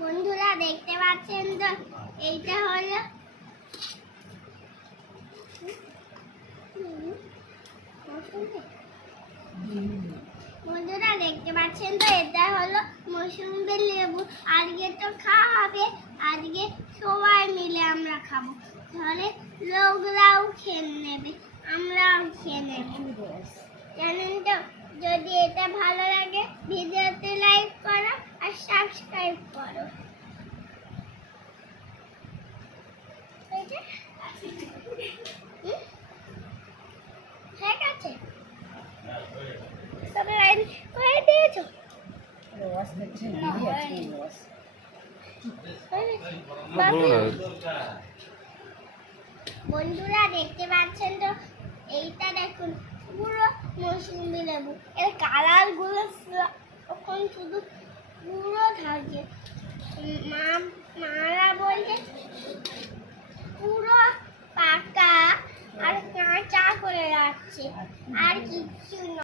বন্ধুরা দেখতে পাচ্ছেন তো এইটা হলো বন্ধুরা দেখতে পাচ্ছেন তো এটা হলো মৌসুমী লেবু। আজকে তো খাওয়া হবে, আজকে সবাই মিলে আমরা খাবো, তাহলে লোকরাও খেয়ে নেবে, আমরাও খেয়ে নেব। জানেন তো, যদি এটা ভালো লাগে ভিডিওতে লাইক করো আর সাবস্ক্রাইব করো। ঠিক আছে, সব লাইন করে দিয়েছো? বন্ধুরা দেখতে পাচ্ছেন তো এইটা দেখুন পুরো মৌসুমী লেবু, এর কালার গুলো এখন শুধু পুরো থাকে। মারা বলছে পুরো পাকা আর কাঁচা করে রাখছে, আর কিচ্ছু না।